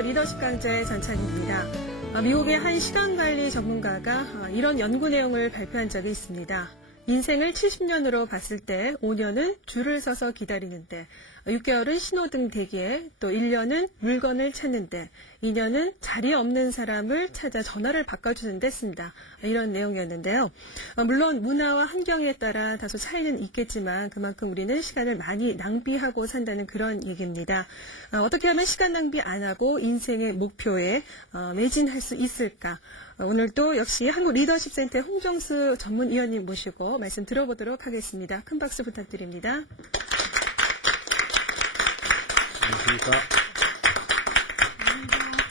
안녕하세요. 리더십 강좌의 전찬입니다. 미국의 한 시간관리 전문가가 이런 연구 내용을 발표한 적이 있습니다. 인생을 70년으로 봤을 때 5년은 줄을 서서 기다리는데, 6개월은 신호등 대기에, 또 1년은 물건을 찾는데, 2년은 자리 없는 사람을 찾아 전화를 바꿔주는 데 씁니다. 이런 내용이었는데요. 물론 문화와 환경에 따라 다소 차이는 있겠지만 그만큼 우리는 시간을 많이 낭비하고 산다는 그런 얘기입니다. 어떻게 하면 시간 낭비 안 하고 인생의 목표에 매진할 수 있을까? 오늘도 역시 한국리더십센터의 홍정수 전문위원님 모시고 말씀 들어보도록 하겠습니다. 큰 박수 부탁드립니다. 안녕하십니까.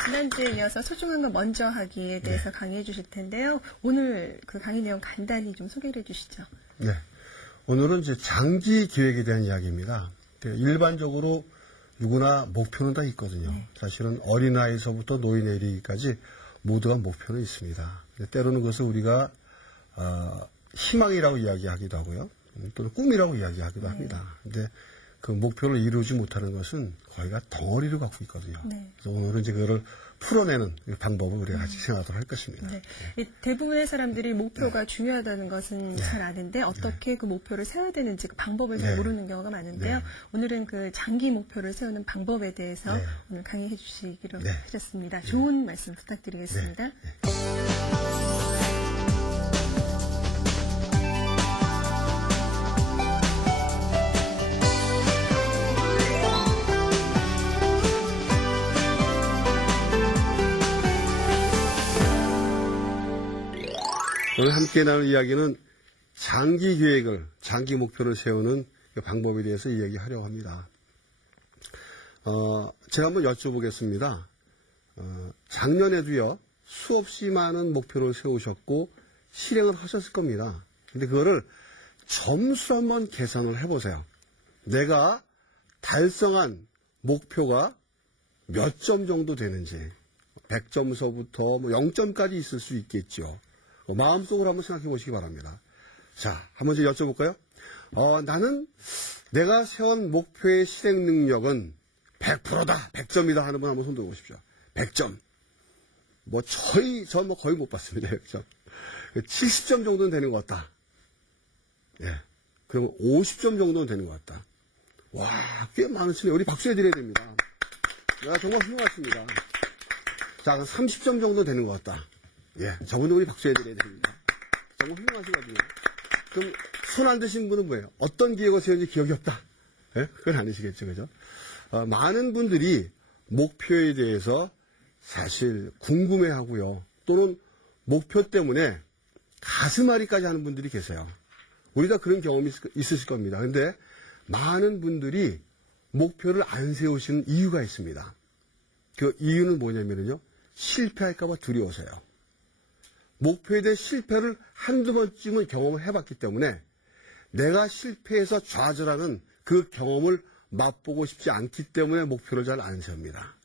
지난주에 이어서 소중한 거 먼저 하기에 대해서 강의해 주실 텐데요. 오늘 그 강의 내용 간단히 좀 소개를 해 주시죠. 네. 오늘은 이제 장기 계획에 대한 이야기입니다. 일반적으로 누구나 목표는 다 있거든요. 사실은 어린아이서부터 노인에 이르기까지 모두가 목표는 있습니다. 때로는 그것을 우리가 희망이라고 이야기하기도 하고요. 또는 꿈이라고 이야기하기도 합니다. 근데 그 목표를 이루지 못하는 것은 거의가 덩어리를 갖고 있거든요. 그래서 오늘은 이제 그거를 풀어내는 방법을 우리가 같이 생각하도록 할 것입니다. 대부분의 사람들이 목표가 중요하다는 것은 잘 아는데 어떻게 그 목표를 세워야 되는지 그 방법을 잘 모르는 경우가 많은데요. 오늘은 그 장기 목표를 세우는 방법에 대해서 오늘 강의해 주시기로 하셨습니다. 좋은 말씀 부탁드리겠습니다. 오늘 함께 나눌 이야기는 장기 계획을, 장기 목표를 세우는 방법에 대해서 이야기하려고 합니다. 제가 한번 여쭤보겠습니다. 작년에도요, 수없이 많은 목표를 세우셨고 실행을 하셨을 겁니다. 근데 그거를 점수로 한번 계산을 해보세요. 내가 달성한 목표가 몇 점 정도 되는지, 100점서부터 0점까지 있을 수 있겠죠. 마음속으로 한번 생각해 보시기 바랍니다. 자, 한번 좀 여쭤볼까요? 나는 내가 세운 목표의 실행 능력은 100%다, 100점이다 하는 분 한번 손 들어보십시오. 100점. 저 거의 못 봤습니다, 100점. 70점 정도는 되는 것 같다. 예. 그럼 50점 정도는 되는 것 같다. 와, 꽤 많으시네요. 우리 박수해 드려야 됩니다. 정말 훌륭하십니다. 자, 30점 정도 되는 것 같다. 예, 저분도 우리 박수해 드려야 됩니다. 정말 훌륭하시거든요. 그럼 손 안 드신 분은 뭐예요? 어떤 기획을 세운지 기억이 없다. 예? 그건 아니시겠죠, 그죠? 많은 분들이 목표에 대해서 사실 궁금해하고요. 또는 목표 때문에 가슴앓이까지 하는 분들이 계세요. 우리 다 그런 경험이 있으실 겁니다. 근데 많은 분들이 목표를 안 세우시는 이유가 있습니다. 그 이유는 뭐냐면요. 실패할까봐 두려워서요. 목표에 대해 실패를 한두 번쯤은 경험을 해봤기 때문에 내가 실패해서 좌절하는 그 경험을 맛보고 싶지 않기 때문에 목표를 잘 안 세웁니다.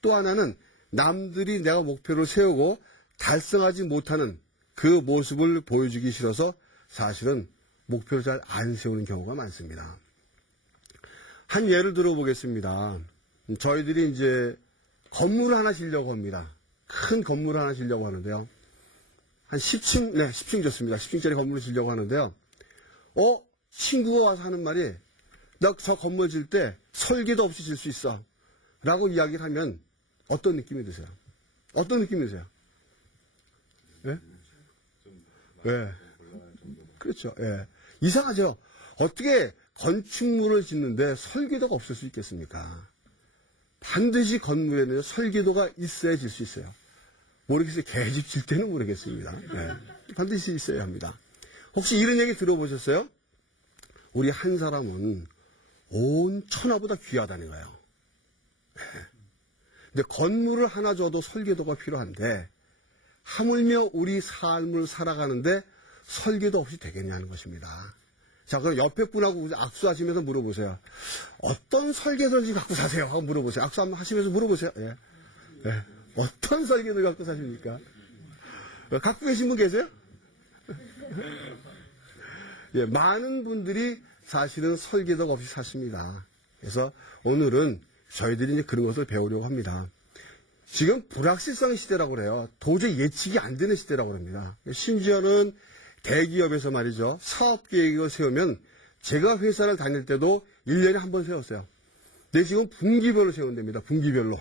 또 하나는 남들이 내가 목표를 세우고 달성하지 못하는 그 모습을 보여주기 싫어서 사실은 목표를 잘 안 세우는 경우가 많습니다. 한 예를 들어보겠습니다. 저희들이 이제 건물을 하나 지려고 합니다. 큰 건물을 하나 지려고 하는데요. 한 10층, 10층 좋습니다. 10층짜리 건물을 지려고 하는데요. 친구가 와서 하는 말이, 나 저 건물 질 때 설계도 없이 질 수 있어. 라고 이야기를 하면 어떤 느낌이 드세요? 어떤 느낌이 드세요? 예? 예. 그렇죠. 예. 이상하죠? 어떻게 건축물을 짓는데 설계도가 없을 수 있겠습니까? 반드시 건물에는 설계도가 있어야 질 수 있어요. 모르겠어요. 개집 질 때는 모르겠습니다. 네. 반드시 있어야 합니다. 혹시 이런 얘기 들어보셨어요? 우리 한 사람은 온 천하보다 귀하다는 거예요. 네. 근데 건물을 하나 줘도 설계도가 필요한데 하물며 우리 삶을 살아가는데 설계도 없이 되겠냐는 것입니다. 자, 그럼 옆에 분하고 악수하시면서 물어보세요. 어떤 설계도인지 갖고 사세요? 하고 물어보세요. 악수 한번 하시면서 물어보세요. 예. 예. 어떤 설계도를 갖고 사십니까? 갖고 계신 분 계세요? 예, 많은 분들이 사실은 설계도가 없이 사십니다. 그래서 오늘은 저희들이 이제 그런 것을 배우려고 합니다. 지금 불확실성 시대라고 그래요. 도저히 예측이 안 되는 시대라고 합니다. 심지어는 대기업에서 말이죠. 사업 계획을 세우면 제가 회사를 다닐 때도 1년에 한 번 세웠어요. 근데 지금 분기별로 세운답니다. 분기별로.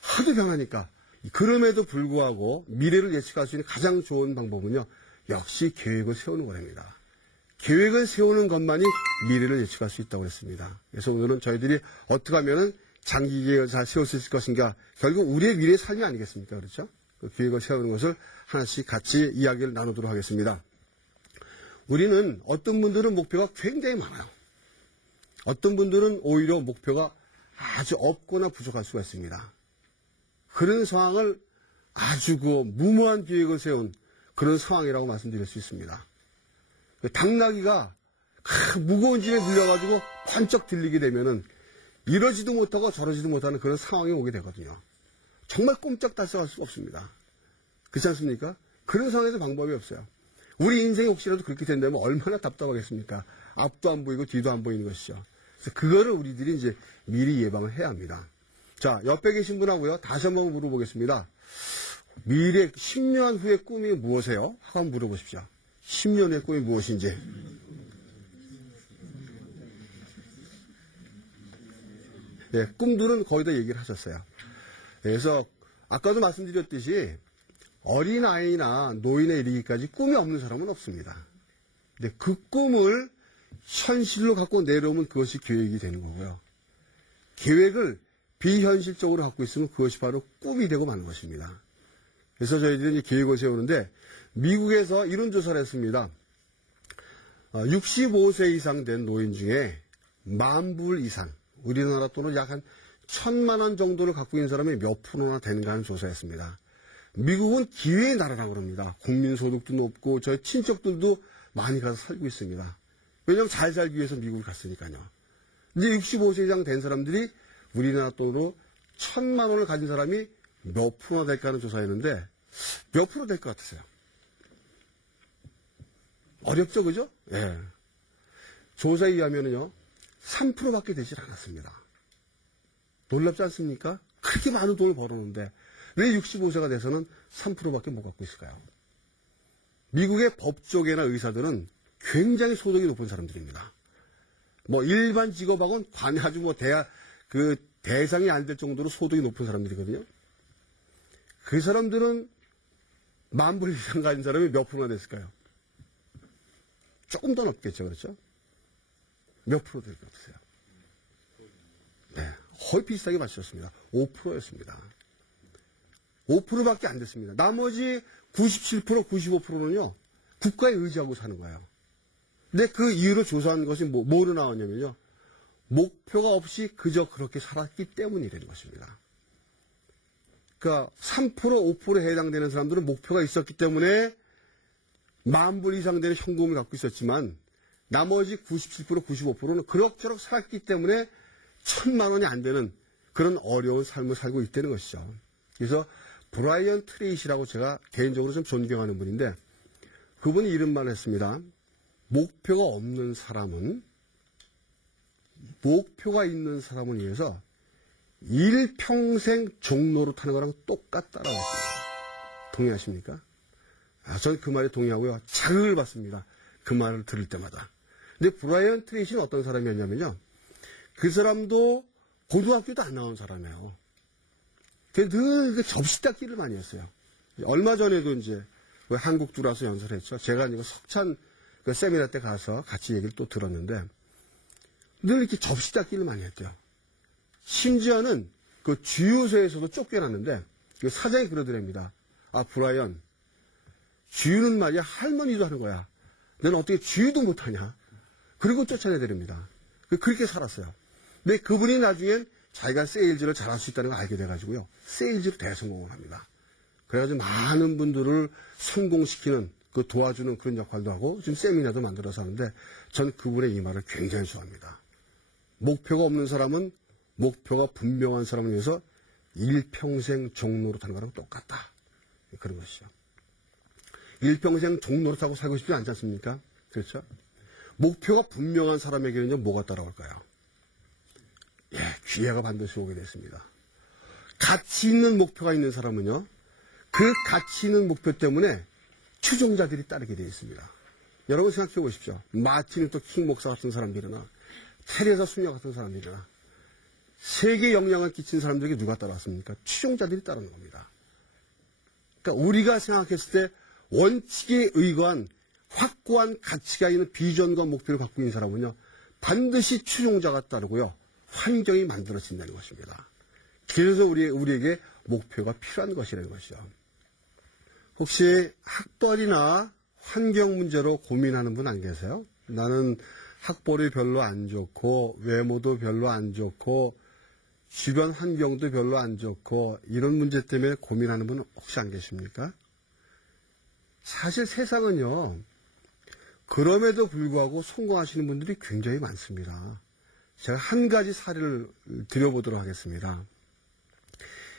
하도 변하니까. 그럼에도 불구하고 미래를 예측할 수 있는 가장 좋은 방법은요. 역시 계획을 세우는 거랍니다. 계획을 세우는 것만이 미래를 예측할 수 있다고 했습니다. 그래서 오늘은 저희들이 어떻게 하면은 장기 계획을 잘 세울 수 있을 것인가. 결국 우리의 미래의 삶이 아니겠습니까? 그렇죠? 그 계획을 세우는 것을 하나씩 같이 이야기를 나누도록 하겠습니다. 우리는 어떤 분들은 목표가 굉장히 많아요. 어떤 분들은 오히려 목표가 아주 없거나 부족할 수가 있습니다. 그런 상황을 아주 무모한 계획을 세운 그런 상황이라고 말씀드릴 수 있습니다. 당나귀가 무거운 짐에 물려가지고 번쩍 들리게 되면은 이러지도 못하고 저러지도 못하는 그런 상황이 오게 되거든요. 정말 꼼짝달싹할 수가 없습니다. 그렇지 않습니까? 그런 상황에서 방법이 없어요. 우리 인생이 혹시라도 그렇게 된다면 얼마나 답답하겠습니까? 앞도 안 보이고 뒤도 안 보이는 것이죠. 그래서 그거를 우리들이 이제 미리 예방을 해야 합니다. 자, 옆에 계신 분하고요. 다시 한번 물어보겠습니다. 미래 10년 후의 꿈이 무엇이에요? 한번 물어보십시오. 10년 후의 꿈이 무엇인지. 예, 꿈들은 거의 다 얘기를 하셨어요. 그래서 아까도 말씀드렸듯이 어린아이나 노인에 이르기까지 꿈이 없는 사람은 없습니다. 근데 그 꿈을 현실로 갖고 내려오면 그것이 계획이 되는 거고요. 계획을 비현실적으로 갖고 있으면 그것이 바로 꿈이 되고 마는 것입니다. 그래서 저희들이 계획을 세우는데 미국에서 이런 조사를 했습니다. 65세 이상 된 노인 중에 10,000불 이상, 우리나라 돈으로 약 한 1,000만 원 정도를 갖고 있는 사람이 몇 프로나 되는가 하는 조사였습니다. 미국은 기회의 나라라고 합니다. 국민소득도 높고 저희 친척들도 많이 가서 살고 있습니다. 왜냐하면 잘 살기 위해서 미국을 갔으니까요. 근데 65세 이상 된 사람들이 우리나라 돈으로 1,000만 원을 가진 사람이 몇 프로나 될까 하는 조사였는데 몇 프로 될 것 같으세요? 어렵죠, 그죠? 예. 조사에 의하면요, 3%밖에 되질 않았습니다. 놀랍지 않습니까? 그렇게 많은 돈을 벌었는데 왜 65세가 돼서는 3%밖에 못 갖고 있을까요? 미국의 법조계나 의사들은 굉장히 소득이 높은 사람들입니다. 뭐 일반 직업하고는 아주 대상이 안 될 정도로 소득이 높은 사람들이거든요. 그 사람들은 10,000불 이상 가진 사람이 몇 프로나 됐을까요? 조금 더 높겠죠, 그렇죠? 몇 프로 될 것 같으세요? 네, 거의 비슷하게 맞추셨습니다. 5%였습니다. 5%밖에 안 됐습니다. 나머지 97%, 95%는요, 국가에 의지하고 사는 거예요. 근데 그 이유로 조사한 것이 뭐로 나왔냐면요, 목표가 없이 그저 그렇게 살았기 때문이 되는 것입니다. 그러니까 3%, 5%에 해당되는 사람들은 목표가 있었기 때문에 10,000불 이상 되는 현금을 갖고 있었지만 나머지 97%, 95%는 그럭저럭 살았기 때문에 1,000만 원이 안 되는 그런 어려운 삶을 살고 있다는 것이죠. 그래서 브라이언 트레이시라고 제가 개인적으로 좀 존경하는 분인데 그분이 이런 말을 했습니다. 목표가 없는 사람은 목표가 있는 사람을 위해서 일평생 종로를 타는 거랑 똑같다라고 했습니다. 동의하십니까? 저는 그 말에 동의하고요. 자극을 받습니다. 그 말을 들을 때마다. 근데 브라이언 트레이시는 어떤 사람이었냐면요. 그 사람도 고등학교도 안 나온 사람이에요. 늘 접시 닦기를 많이 했어요. 얼마 전에도 이제 한국 들어와서 연설을 했죠. 제가 이제 석찬 세미나 때 가서 같이 얘기를 또 들었는데 늘 이렇게 접시 닦기를 많이 했대요. 심지어는 그 주유소에서도 쫓겨났는데 그 사장이 그러더랍니다. 아, 브라이언, 주유는 말이야 할머니도 하는 거야. 너는 어떻게 주유도 못하냐. 그리고 쫓아내드립니다. 그렇게 살았어요. 근데 그분이 나중엔 자기가 세일즈를 잘할 수 있다는 걸 알게 돼가지고요. 세일즈로 대성공을 합니다. 그래가지고 많은 분들을 성공시키는 도와주는 그런 역할도 하고 지금 세미나도 만들어서 하는데 전 그분의 이 말을 굉장히 좋아합니다. 목표가 없는 사람은 목표가 분명한 사람을 위해서 일평생 종로로 타는 거랑 똑같다. 그런 것이죠. 일평생 종로로 타고 살고 싶지 않지 않습니까? 그렇죠? 목표가 분명한 사람에게는 뭐가 따라올까요? 예, 기회가 반드시 오게 됐습니다. 가치 있는 목표가 있는 사람은요, 그 가치 있는 목표 때문에 추종자들이 따르게 되어 있습니다. 여러분 생각해 보십시오. 마틴 루터 킹 목사 같은 사람들이나 테레사 수녀 같은 사람들이나 세계에 영향을 끼친 사람들에게 누가 따라왔습니까? 추종자들이 따르는 겁니다. 그러니까 우리가 생각했을 때 원칙에 의거한 확고한 가치가 있는 비전과 목표를 갖고 있는 사람은요, 반드시 추종자가 따르고요, 환경이 만들어진다는 것입니다. 그래서 우리에게 목표가 필요한 것이라는 것이죠. 혹시 학벌이나 환경 문제로 고민하는 분 안 계세요? 나는 학벌이 별로 안 좋고, 외모도 별로 안 좋고, 주변 환경도 별로 안 좋고, 이런 문제 때문에 고민하는 분 혹시 안 계십니까? 사실 세상은요, 그럼에도 불구하고 성공하시는 분들이 굉장히 많습니다. 제가 한 가지 사례를 드려보도록 하겠습니다.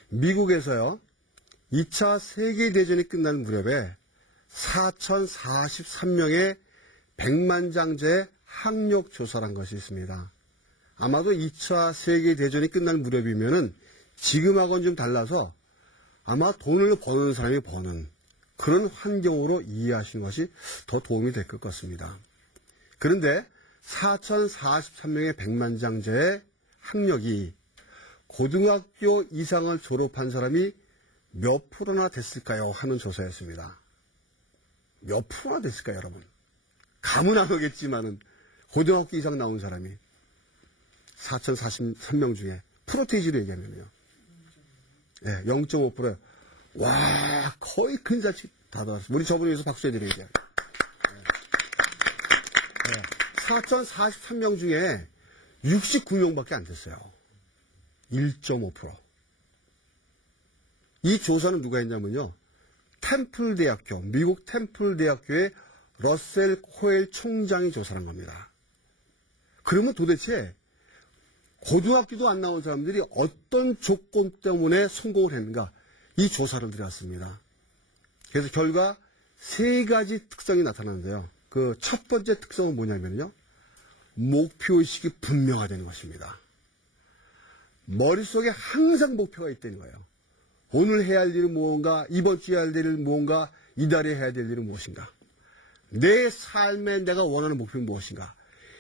미국에서요, 2차 세계대전이 끝날 무렵에 4,043명의 백만장자의 학력 조사란 것이 있습니다. 아마도 2차 세계대전이 끝날 무렵이면은 지금하고는 좀 달라서 아마 돈을 버는 사람이 버는 그런 환경으로 이해하시는 것이 더 도움이 될 것 같습니다. 그런데 4,043명의 백만장자의 학력이 고등학교 이상을 졸업한 사람이 몇 프로나 됐을까요? 하는 조사였습니다. 몇 프로나 됐을까요, 여러분? 감은 안 오겠지만은 고등학교 이상 나온 사람이 4,043명 중에 프로테이지로 얘기하면요. 네, 0.5%예요. 와, 거의 근사치 다 나왔어요. 우리 저분을 위해서 박수 해드려야 돼요. 네. 4,043명 중에 69명밖에 안 됐어요. 1.5%. 이 조사는 누가 했냐면요. 템플 대학교, 미국 템플 대학교의 러셀 코엘 총장이 조사한 겁니다. 그러면 도대체 고등학교도 안 나온 사람들이 어떤 조건 때문에 성공을 했는가? 이 조사를 들여왔습니다. 그래서 결과 세 가지 특성이 나타나는데요. 그 첫 번째 특성은 뭐냐면요. 목표의식이 분명하다는 것입니다. 머릿속에 항상 목표가 있다는 거예요. 오늘 해야 할 일은 무언가, 이번 주에 할 일은 무언가, 이달에 해야 될 일은 무엇인가. 내 삶에 내가 원하는 목표는 무엇인가.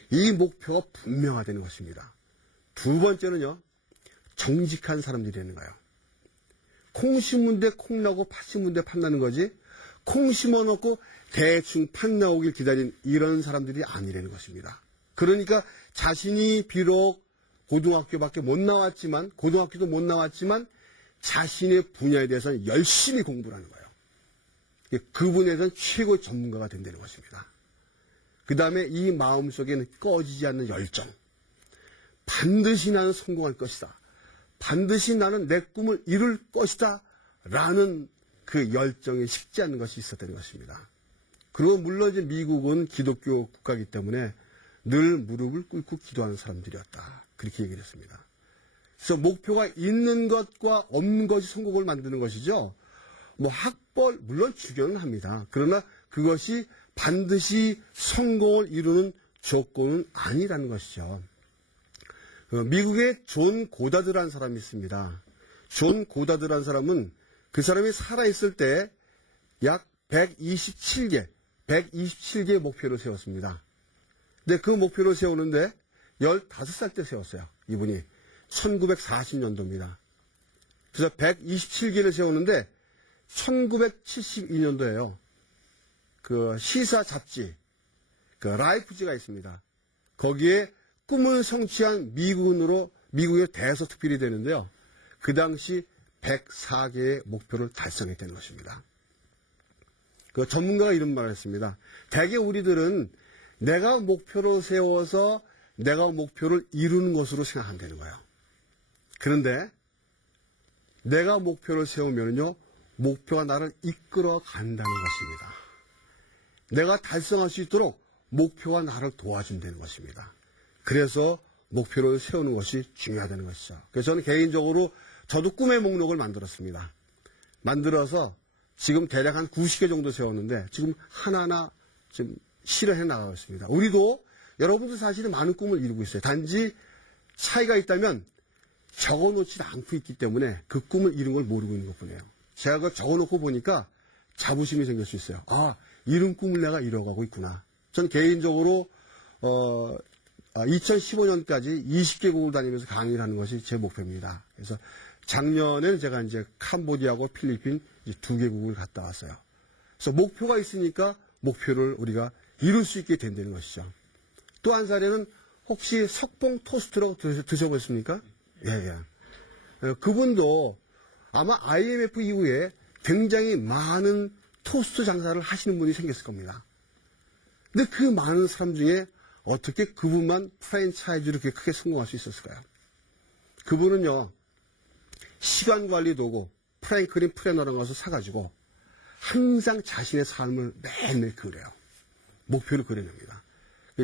이 목표가 분명하다는 것입니다. 두 번째는요. 정직한 사람들이라는 거예요. 콩 심은 데 콩 나고 팥 심은 데 팥 나는 거지, 콩 심어놓고 대충 팥 나오길 기다린 이런 사람들이 아니라는 것입니다. 그러니까 자신이 비록 고등학교도 못 나왔지만 자신의 분야에 대해서는 열심히 공부를 하는 거예요. 그 분야에 대해서는 최고의 전문가가 된다는 것입니다. 그 다음에 이 마음속에는 꺼지지 않는 열정. 반드시 나는 성공할 것이다. 반드시 나는 내 꿈을 이룰 것이다. 라는 그 열정이 식지 않는 것이 있었다는 것입니다. 그리고 물론 이제 미국은 기독교 국가이기 때문에 늘 무릎을 꿇고 기도하는 사람들이었다. 그렇게 얘기를 했습니다. 그래서 목표가 있는 것과 없는 것이 성공을 만드는 것이죠. 뭐 학벌, 물론 중요는 합니다. 그러나 그것이 반드시 성공을 이루는 조건은 아니라는 것이죠. 미국의 존 고다드라는 사람이 있습니다. 존 고다드라는 사람은 그 사람이 살아있을 때 약 127개의 목표를 세웠습니다. 근데 그 목표를 세우는데 15살 때 세웠어요. 이분이. 1940년도입니다. 그래서 127개를 세우는데 1972년도에요. 그 시사 잡지, 그 라이프지가 있습니다. 거기에 꿈을 성취한 미국의 대서특필이 되는데요. 그 당시 104개의 목표를 달성했다는 것입니다. 그 전문가가 이런 말을 했습니다. 대개 우리들은 내가 목표를 세워서 내가 목표를 이루는 것으로 생각한다는 거예요. 그런데 내가 목표를 세우면요, 목표가 나를 이끌어 간다는 것입니다. 내가 달성할 수 있도록 목표가 나를 도와준다는 것입니다. 그래서 목표를 세우는 것이 중요하다는 것이죠. 그래서 저는 개인적으로 저도 꿈의 목록을 만들었습니다. 만들어서 지금 대략 한 90개 정도 세웠는데 지금 하나하나 지금 실현해 나가고 있습니다. 우리도 여러분들 사실은 많은 꿈을 이루고 있어요. 단지 차이가 있다면 적어놓지 않고 있기 때문에 그 꿈을 이룬 걸 모르고 있는 것 뿐이에요. 제가 그걸 적어놓고 보니까 자부심이 생길 수 있어요. 아, 이룬 꿈을 내가 이뤄가고 있구나. 전 개인적으로 2015년까지 20개국을 다니면서 강의를 하는 것이 제 목표입니다. 그래서 작년에는 제가 이제 캄보디아하고 필리핀 이제 2개국을 갔다 왔어요. 그래서 목표가 있으니까 목표를 우리가 이룰 수 있게 된다는 것이죠. 또 한 사례는 혹시 석봉 토스트라고 드셔보셨습니까? 예. 그분도 아마 IMF 이후에 굉장히 많은 토스트 장사를 하시는 분이 생겼을 겁니다. 근데 그 많은 사람 중에 어떻게 그분만 프랜차이즈로 그렇게 크게 성공할 수 있었을까요? 그분은요, 시간 관리 도구, 프랭클린 프레너라는 것을 사가지고 항상 자신의 삶을 매일매일 그려요. 목표를 그려냅니다.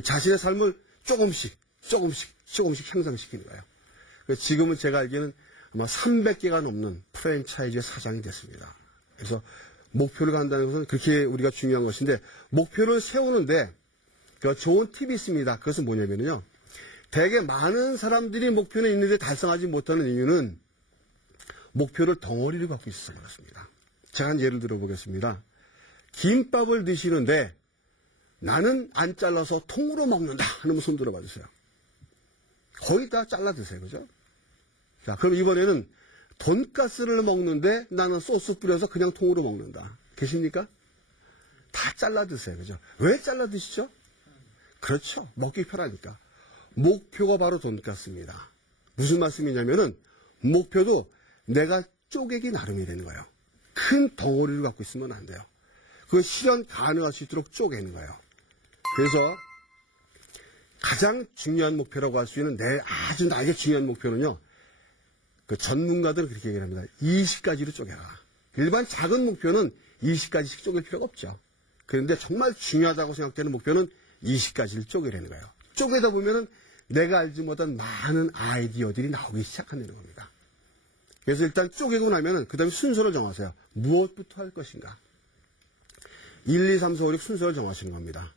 자신의 삶을 조금씩 향상시키는 거예요. 지금은 제가 알기에는 아마 300개가 넘는 프랜차이즈의 사장이 됐습니다. 그래서 목표를 간다는 것은 그렇게 우리가 중요한 것인데, 목표를 세우는데 좋은 팁이 있습니다. 그것은 뭐냐면요, 되게 많은 사람들이 목표는 있는데 달성하지 못하는 이유는 목표를 덩어리로 갖고 있어서 그렇습니다. 제가 한 예를 들어보겠습니다. 김밥을 드시는데 나는 안 잘라서 통으로 먹는다 하는 손 들어봐 주세요. 거의 다 잘라 드세요. 그죠? 자, 그럼 이번에는 돈가스를 먹는데 나는 소스 뿌려서 그냥 통으로 먹는다. 계십니까? 다 잘라 드세요. 그죠? 왜 잘라 드시죠? 그렇죠. 먹기 편하니까. 목표가 바로 돈가스입니다. 무슨 말씀이냐면은 목표도 내가 쪼개기 나름이 되는 거예요. 큰 덩어리를 갖고 있으면 안 돼요. 그걸 실현 가능할 수 있도록 쪼개는 거예요. 그래서 가장 중요한 목표라고 할 수 있는 아주 나에게 중요한 목표는요, 그 전문가들은 그렇게 얘기를 합니다. 20가지로 쪼개라. 일반 작은 목표는 20가지씩 쪼갤 필요가 없죠. 그런데 정말 중요하다고 생각되는 목표는 20가지를 쪼개라는 거예요. 쪼개다 보면은 내가 알지 못한 많은 아이디어들이 나오기 시작한다는 겁니다. 그래서 일단 쪼개고 나면은 그 다음에 순서를 정하세요. 무엇부터 할 것인가. 1, 2, 3, 4, 5, 6 순서를 정하시는 겁니다.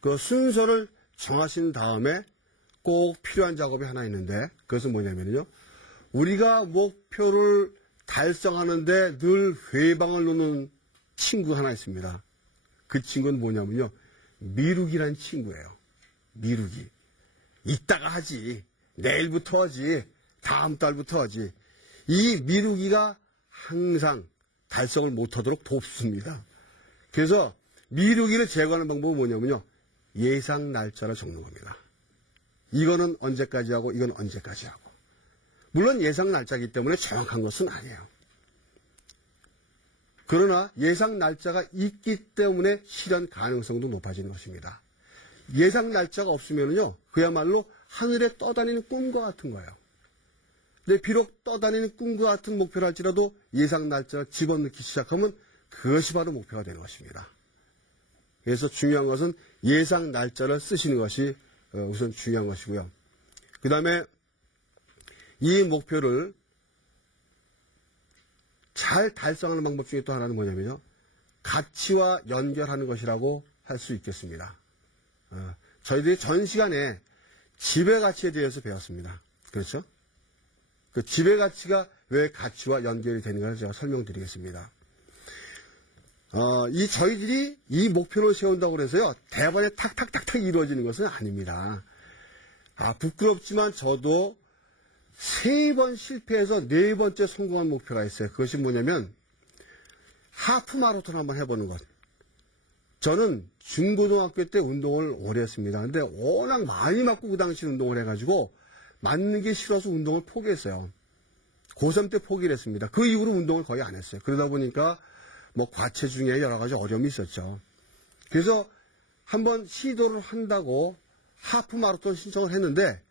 그 순서를 정하신 다음에 꼭 필요한 작업이 하나 있는데, 그것은 뭐냐면요, 우리가 목표를 달성하는데 늘 회방을 놓는 친구 하나 있습니다. 그 친구는 뭐냐면요, 미루기란 친구예요. 미루기. 이따가 하지, 내일부터 하지, 다음 달부터 하지. 이 미루기가 항상 달성을 못하도록 돕습니다. 그래서 미루기를 제거하는 방법은 뭐냐면요, 예상 날짜를 적는 겁니다. 이거는 언제까지 하고 이건 언제까지 하고. 물론 예상 날짜이기 때문에 정확한 것은 아니에요. 그러나 예상 날짜가 있기 때문에 실현 가능성도 높아지는 것입니다. 예상 날짜가 없으면요, 그야말로 하늘에 떠다니는 꿈과 같은 거예요. 근데 비록 떠다니는 꿈과 같은 목표를 할지라도 예상 날짜를 집어넣기 시작하면 그것이 바로 목표가 되는 것입니다. 그래서 중요한 것은 예상 날짜를 쓰시는 것이 우선 중요한 것이고요. 그 다음에 이 목표를 잘 달성하는 방법 중에 또 하나는 뭐냐면요, 가치와 연결하는 것이라고 할 수 있겠습니다. 저희들이 전 시간에 지배 가치에 대해서 배웠습니다. 그렇죠? 그 지배 가치가 왜 가치와 연결이 되는가를 제가 설명드리겠습니다. 저희들이 이 목표를 세운다고 해서요, 대번에 탁탁탁탁 이루어지는 것은 아닙니다. 부끄럽지만 저도 3번 실패해서 4번째 성공한 목표가 있어요. 그것이 뭐냐면, 하프 마라톤 한번 해보는 것. 저는 중고등학교 때 운동을 오래 했습니다. 근데 워낙 많이 맞고 그 당시 운동을 해가지고, 맞는 게 싫어서 운동을 포기했어요. 고3 때 포기를 했습니다. 그 이후로 운동을 거의 안 했어요. 그러다 보니까 과체중에 여러 가지 어려움이 있었죠. 그래서 한번 시도를 한다고 하프 마라톤 신청을 했는데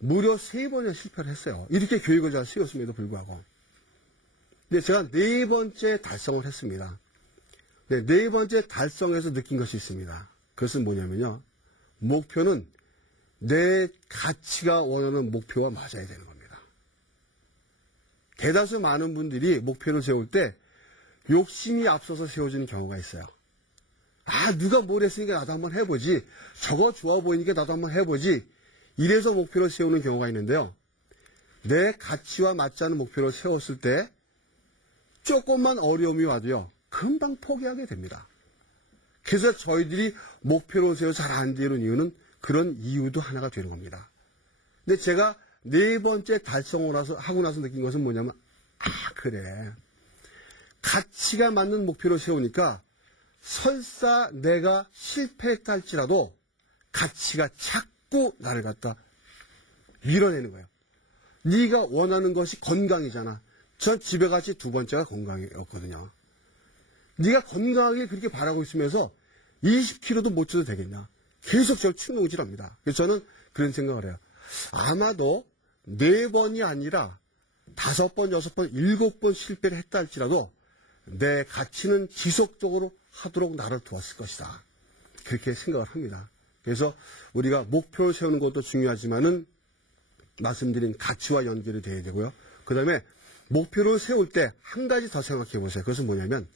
무려 3번이나 실패를 했어요. 이렇게 교육을 잘 세웠음에도 불구하고. 근데 제가 4번째 달성을 했습니다. 네, 4번째 달성해서 느낀 것이 있습니다. 그것은 뭐냐면요, 목표는 내 가치가 원하는 목표와 맞아야 되는 겁니다. 대다수 많은 분들이 목표를 세울 때 욕심이 앞서서 세워지는 경우가 있어요. 누가 뭘 했으니까 나도 한번 해보지. 저거 좋아 보이니까 나도 한번 해보지. 이래서 목표를 세우는 경우가 있는데요. 내 가치와 맞지 않는 목표를 세웠을 때 조금만 어려움이 와도요, 금방 포기하게 됩니다. 그래서 저희들이 목표를 세워 잘 안 되는 이유는 그런 이유도 하나가 되는 겁니다. 근데 제가 네 번째 달성을 하고 나서 느낀 것은 뭐냐면, 그래. 가치가 맞는 목표를 세우니까 설사 내가 실패했다 할지라도 가치가 자꾸 나를 갖다 밀어내는 거예요. 네가 원하는 것이 건강이잖아. 전 집에 같이 두 번째가 건강이었거든요. 네가 건강하게 그렇게 바라고 있으면서 20kg도 못 쪄도 되겠냐. 계속 저를 충동질합니다. 그래서 저는 그런 생각을 해요. 아마도 4번이 아니라 5번, 6번, 7번 실패를 했다 할지라도 내 가치는 지속적으로 하도록 나를 도왔을 것이다. 그렇게 생각을 합니다. 그래서 우리가 목표를 세우는 것도 중요하지만은 말씀드린 가치와 연결이 돼야 되고요. 그 다음에 목표를 세울 때 한 가지 더 생각해 보세요. 그것은 뭐냐면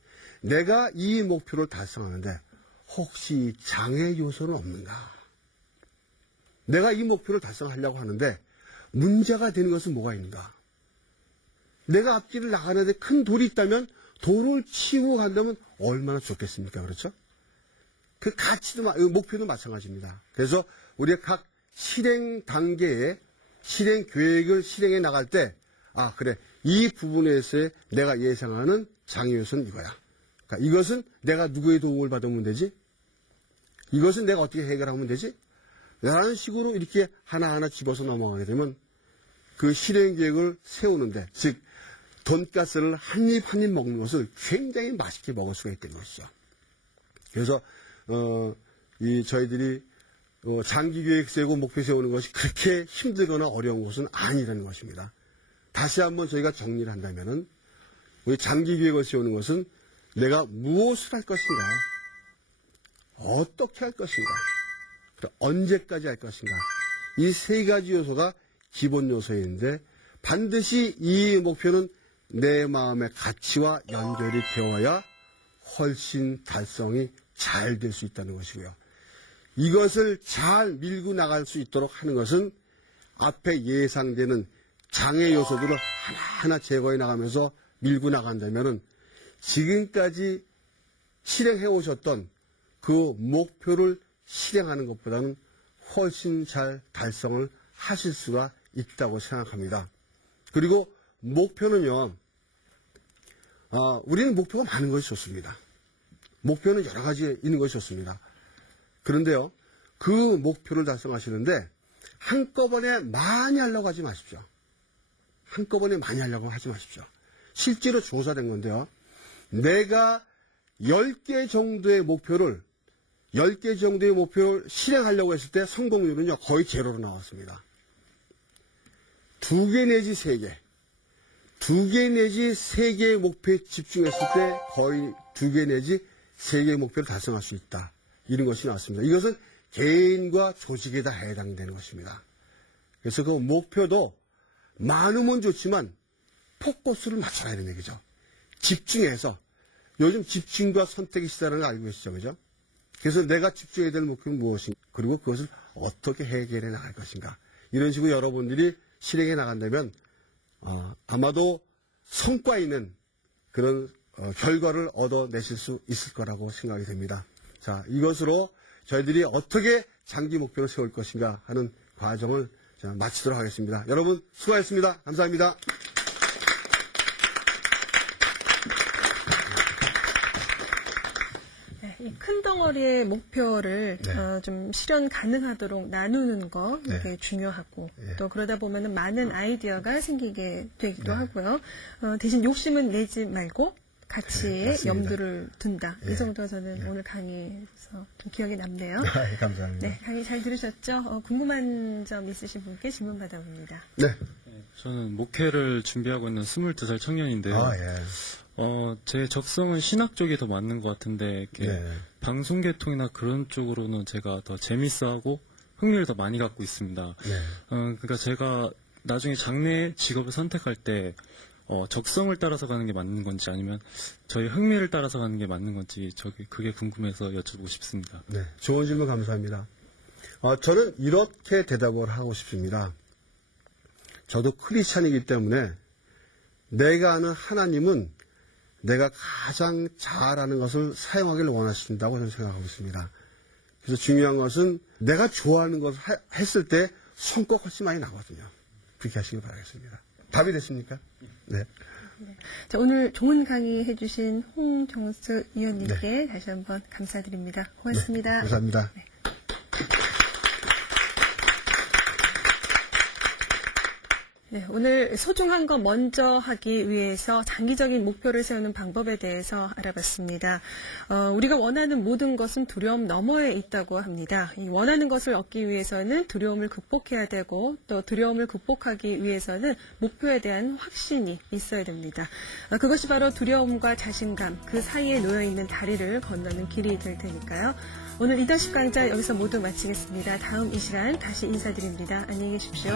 내가 이 목표를 달성하는데 혹시 장애 요소는 없는가? 내가 이 목표를 달성하려고 하는데 문제가 되는 것은 뭐가 있는가? 내가 앞길을 나가는데 큰 돌이 있다면 돌을 치우고 간다면 얼마나 좋겠습니까? 그렇죠? 그 가치도, 목표도 마찬가지입니다. 그래서 우리가 각 실행 단계에 실행 계획을 실행해 나갈 때, 그래. 이 부분에서의 내가 예상하는 장애 요소는 이거야. 그러니까 이것은 내가 누구의 도움을 받으면 되지? 이것은 내가 어떻게 해결하면 되지? 라는 식으로 이렇게 하나하나 집어서 넘어가게 되면 그 실행 계획을 세우는데, 즉, 돈가스를 한 입 한 입 먹는 것을 굉장히 맛있게 먹을 수가 있다는 것이죠. 그래서, 저희들이, 장기 계획 세우고 목표 세우는 것이 그렇게 힘들거나 어려운 것은 아니라는 것입니다. 다시 한번 저희가 정리를 한다면은, 우리 장기 계획을 세우는 것은 내가 무엇을 할 것인가, 어떻게 할 것인가, 언제까지 할 것인가, 이 세 가지 요소가 기본 요소인데 반드시 이 목표는 내 마음의 가치와 연결이 되어야 훨씬 달성이 잘 될 수 있다는 것이고요. 이것을 잘 밀고 나갈 수 있도록 하는 것은 앞에 예상되는 장애 요소들을 하나하나 제거해 나가면서 밀고 나간다면은 지금까지 실행해 오셨던 그 목표를 실행하는 것보다는 훨씬 잘 달성을 하실 수가 있다고 생각합니다. 그리고 목표는요, 우리는 목표가 많은 것이 좋습니다. 목표는 여러 가지 있는 것이 좋습니다. 그런데요, 그 목표를 달성하시는데 한꺼번에 많이 하려고 하지 마십시오. 한꺼번에 많이 하려고 하지 마십시오. 실제로 조사된 건데요, 내가 10개 정도의 목표를 실행하려고 했을 때 성공률은요, 거의 제로로 나왔습니다. 2개 내지 3개. 2개 내지 3개의 목표에 집중했을 때 거의 2개 내지 3개의 목표를 달성할 수 있다. 이런 것이 나왔습니다. 이것은 개인과 조직에 다 해당되는 것입니다. 그래서 그 목표도 많으면 좋지만 포커스를 맞춰야 되는 얘기죠. 집중해서. 요즘 집중과 선택의 시대라는 걸 알고 계시죠, 그죠? 그래서 내가 집중해야 될 목표는 무엇인가, 그리고 그것을 어떻게 해결해 나갈 것인가. 이런 식으로 여러분들이 실행해 나간다면 아마도 성과 있는 그런 결과를 얻어내실 수 있을 거라고 생각이 됩니다. 자, 이것으로 저희들이 어떻게 장기 목표를 세울 것인가 하는 과정을 마치도록 하겠습니다. 여러분 수고하셨습니다. 감사합니다. 이 큰 덩어리의 목표를 좀 실현 가능하도록 나누는 거 이게 중요하고 또 그러다 보면은 많은 아이디어가 생기게 되기도 하고요. 대신 욕심은 내지 말고 가치에 염두를 둔다. 이 정도가 저는 오늘 강의에서 좀 기억에 남네요. 감사합니다. 네, 강의 잘 들으셨죠? 궁금한 점 있으신 분께 질문 받아봅니다. 네. 저는 목회를 준비하고 있는 22살 청년인데요. 제 적성은 신학 쪽이 더 맞는 것 같은데, 이렇게 방송계통이나 그런 쪽으로는 제가 더 재밌어하고 흥미를 더 많이 갖고 있습니다. 그러니까 제가 나중에 장래 직업을 선택할 때, 적성을 따라서 가는 게 맞는 건지 아니면 저희 흥미를 따라서 가는 게 맞는 건지 그게 궁금해서 여쭤보고 싶습니다. 네, 좋은 질문 감사합니다. 저는 이렇게 대답을 하고 싶습니다. 저도 크리스찬이기 때문에 내가 아는 하나님은 내가 가장 잘 아는 것을 사용하기를 원하신다고 저는 생각하고 있습니다. 그래서 중요한 것은 내가 좋아하는 것을 했을 때 성과가 훨씬 많이 나거든요. 그렇게 하시길 바라겠습니다. 답이 됐습니까? 네. 자, 오늘 좋은 강의 해주신 홍정수 위원님께 다시 한번 감사드립니다. 고맙습니다. 네, 감사합니다. 네. 네, 오늘 소중한 거 먼저 하기 위해서 장기적인 목표를 세우는 방법에 대해서 알아봤습니다. 우리가 원하는 모든 것은 두려움 너머에 있다고 합니다. 이 원하는 것을 얻기 위해서는 두려움을 극복해야 되고 또 두려움을 극복하기 위해서는 목표에 대한 확신이 있어야 됩니다. 그것이 바로 두려움과 자신감 그 사이에 놓여있는 다리를 건너는 길이 될 테니까요. 오늘 리더십 강좌 여기서 모두 마치겠습니다. 다음 이 시간 다시 인사드립니다. 안녕히 계십시오.